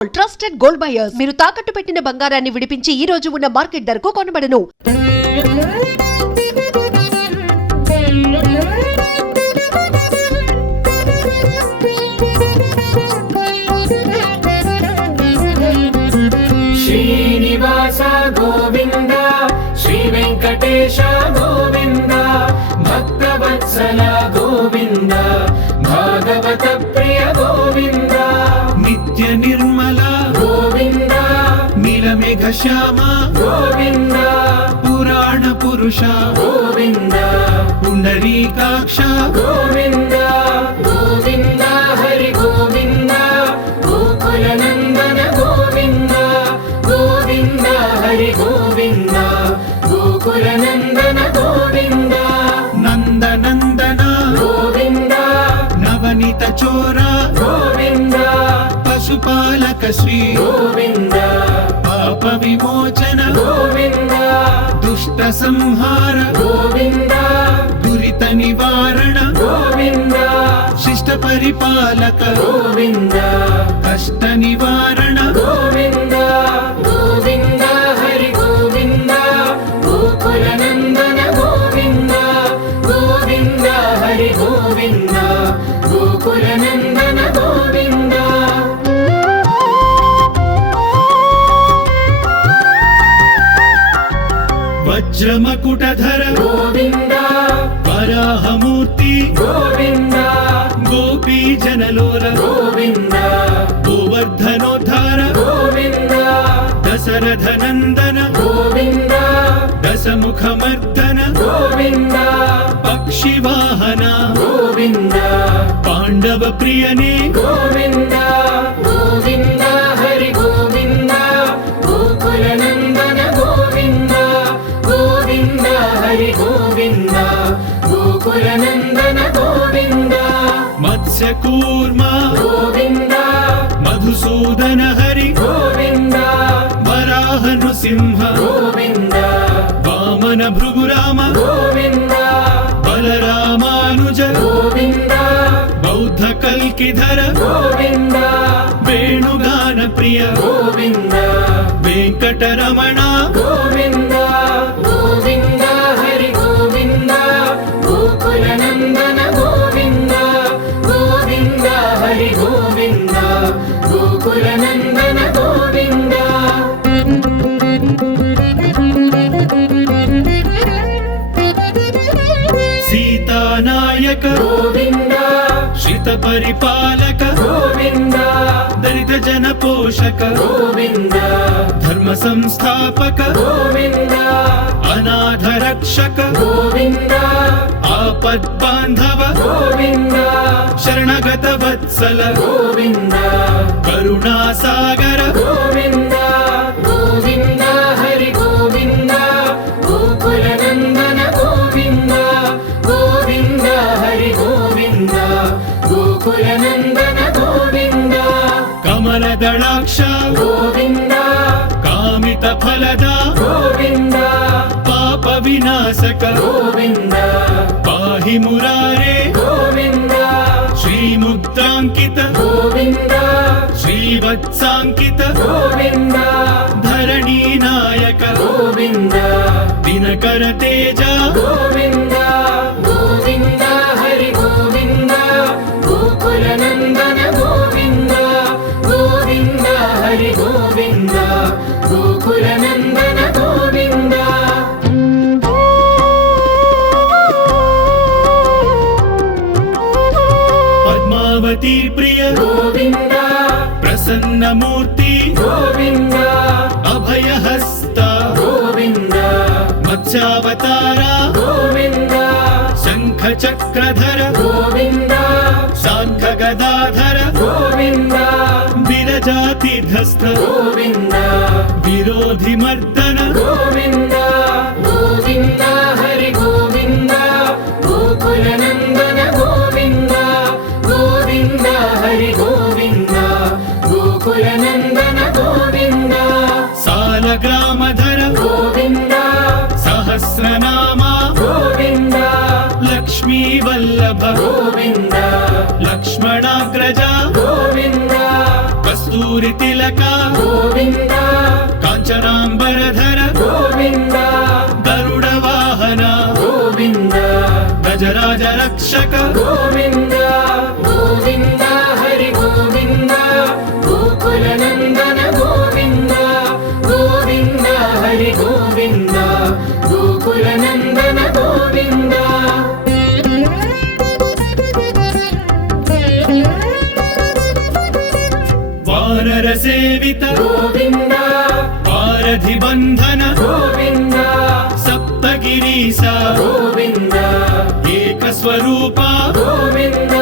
Trusted gold buyers మీరు తాకట్టు పెట్టిన బంగారాన్ని విడిపించి ఈ రోజు ఉన్న మార్కెట్ ధరకు కొనబడను. శ్రీనివాస గోవింద శ్రీ వెంకటేశ గోవింద భక్తవత్సల గోవింద భాగవత ప్రియ గోవింద నిత్య నిర్మల గోవింద నీలమేఘ శ్యామ గోవింద పురాణ పురుష గోవింద పుండరీకాక్ష గోవింద గోవింద హరి గోవింద గోకుల నందన గోవింద గోవింద హరి గోవింద గోకుల నందన గోవింద నందనందన గోవింద నవనీత చోర గోవింద పశుపాలక శ్రీ గోవింద పాప విమోచన గోవింద దుష్ట సంహార గోవింద దురిత నివారణ గోవింద శిష్ట పరిపాలక గోవింద కష్ట నివారణ గోవింద గోవింద హరి గోవింద గోకుల నందన గోవింద గోవింద హరి గోవింద గోకుల నందన గోవింద వజ్రమకుటధర గోవింద వరాహమూర్తి గోవింద గోపీ జనలోల గోవింద గోవర్ధనోద్ధార గోవింద దశరథ నందన గోవింద దశముఖమర్దన గోవింద పక్షివాహన గోవింద పాండవ ప్రియనే గోవింద గోవింద హరి గోవింద గోకుల నందన గోవింద గోవింద హరి గోవింద గోకుల నందన గోవింద మత్స్యకూర్మ గోవింద మధుసూదన హరి గోవింద వరాహ నృసింహ గోవింద వామన భృగురామ గోవింద బలరామానుజ గోవింద బౌద్ధ కల్కిధర గోవింద వేణుగాన ప్రియ గోవింద వెంకటరమణ గోవింద గోవింద హరి గోవింద గోకుల నందన గోవింద గోవింద హరి గోవింద గోకుల నందన గోవింద సీతానాయక గోవింద శ్రిత పరిపాలక గోవింద దళిత జన పోషక గోవింద ధర్మ సంస్థాపక గోవింద అనాథ రక్షక గోవింద ఆపద్ బాంధవ గోవింద శరణగత వత్సల గోవింద కరుణా సాగర గోవింద గోవింద హరి గోవింద గోకుల నందన గోవింద గోవింద హరి గోవింద గోకుల నందన గోవింద కమల దళాక్ష గోవింద కామిత ఫలద గోవింద పాప వినాశక గోవింద పాహి మురారే గోవింద శ్రీముద్రాంకిత గోవింద శ్రీవత్సాంకిత గోవింద ధరణీ నాయక గోవింద దినకర తేజ గోవింద గోవింద హరి గోవింద గోకుల నందన గోవింద గోవింద హరి గోవింద గోకుల నందన గోవింద పద్మావతి ప్రియ గోవింద ప్రసన్న మూర్తి గోవింద అభయహస్త గోవింద మత్స్యావతార గోవింద శంఖ చక్రధర గోవింద శాంఖ గదాధర గోవింద విరజాతిధస్థ గోవింద విరోధి మర్దన గోవింద గోవింద హరి గోవింద గోకుల నందన గోవింద గోవింద హరి గోవింద గోకుల నందన గోవింద సాలగ్రామధర గోవింద సహస్రనామ గోవింద లక్ష్మీ వల్లభ గోవింద లక్ష్మణాగ్రజ గోవింద కస్తూరి తిలక గోవింద కాంచనాంబరధర గోవింద గరుడ వాహన గోవింద గజరాజ రక్షక గోవింద గోవింద హరి గోవింద గోకుల నందన గోవింద గోవింద హరి గోవింద గోకుల నందన గోవింద వానర సేవిత గోవింద వారధి బంధన గోవింద సప్తగిరీశ గోవింద ఏక స్వరూప గోవింద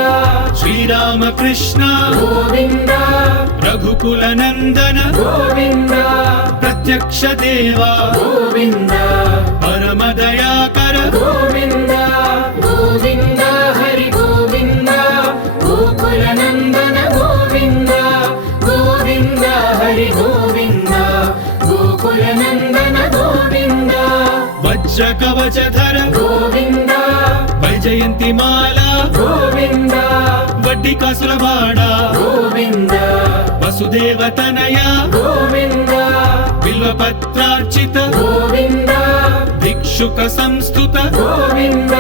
శ్రీరామకృష్ణ గోవింద రఘుకుల నందన గోవింద ప్రత్యక్ష దేవా గోవింద పరమ దయాకర గోవింద గోవింద హరి గోవింద గోకుల నందన గోవింద గోవింద హరి గోవింద గోకుల నందన గోవింద వజ్ర కవచధర గోవింద వైజయంతి మాల గోవింద వడ్డీ కాసులవాడ గోవింద వసుదేవ తనయ గోవింద బిల్వపత్రార్చిత గోవింద భిక్షుక సంస్థుత గోవింద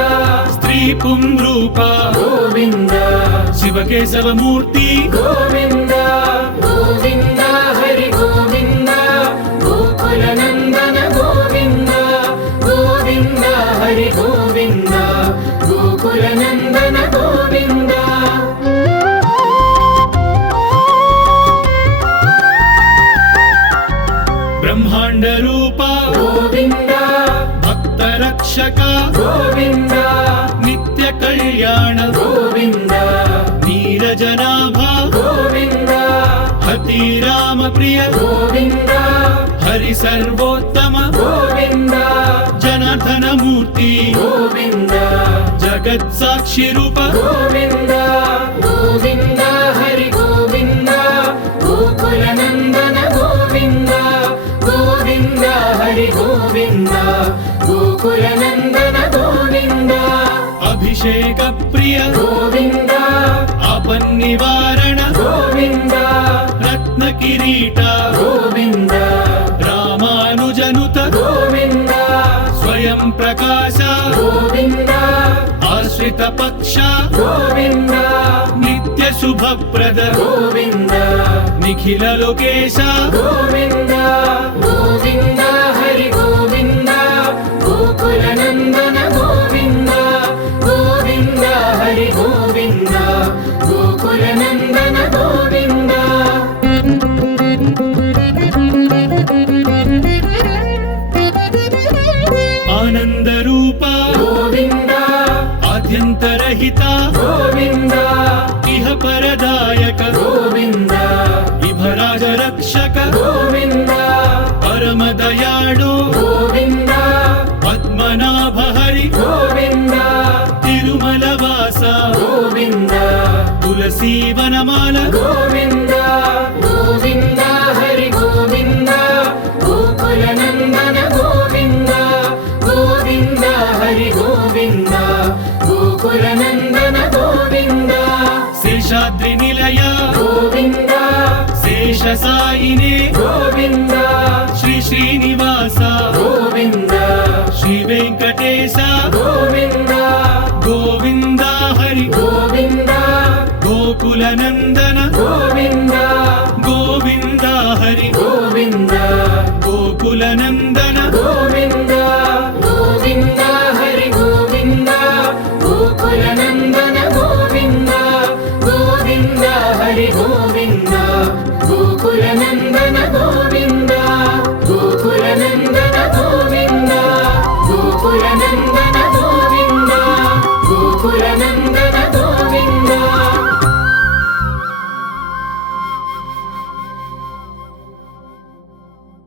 స్త్రీ పుంరూప గోవింద శివకేశవమూర్తి గోవింద గోవింద హరి గోవింద గోకుల నందన గోవింద గోవింద హరి గోవింద గోకుల నందన గోవింద బ్రహ్మాండ రూప గోవింద భక్త రక్షక గోవింద నిత్య కళ్యాణ గోవింద నీరజనాభ గోవింద హతి రామ ప్రియ గోవింద హరి సర్వోత్తమ గోవింద జనార్దన మూర్తి గోవింద జగత్ సాక్షి రూప గోవింద గోవింద హరి గోవింద గోకుల నందన గోవింద గోవింద హరి గోవింద గోకుల నందన గోవింద అభిషేక ప్రియ గోవింద ఆపన్నివారణ గోవింద రత్న కిరీట గోవింద రామానుజనుత గోవింద స్వయం ప్రకాశ గోవింద ఆశ్రిత పక్ష గోవింద నిత్య శుభప్రద గోవింద నిఖిల లోకేశ గోవింద గోవింద హరి గోవింద గోకుల నందన గోవింద గోవింద హరి గోవింద గోకుల నందన గోవింద ఆనంద రూప గోవింద ఆద్యంతరహిత గోవింద ఇహ పరదాయక గోవింద విభరాజ రక్షక గోవింద పరమ దయాళు గోవింద పద్మనాభ హరి గోవింద తిరుమల వాస గోవింద తులసీ వనమాల గోవింద గోవింద హరి గోవింద గోకుల నందన గోవింద గోవింద హరి గోవింద గోకుల నందన గోవింద శేషాద్రి నిలయ గోవింద శేష సాయినే గోవింద శ్రీ శ్రీనివాస గోవింద శ్రీ వెంకటేశ గోవింద గోవింద హరి గోవింద గోకుల నందన గోవింద గోవింద హరి గోవింద గోకుల నందన గోవింద గోవింద హరి గోవింద గోకుల నందన గోవింద గోవింద హరి గోవింద గోకుల నందన గోవింద గోకుల నందన గోవింద గోకుల నందన గోవింద గోకుల నందన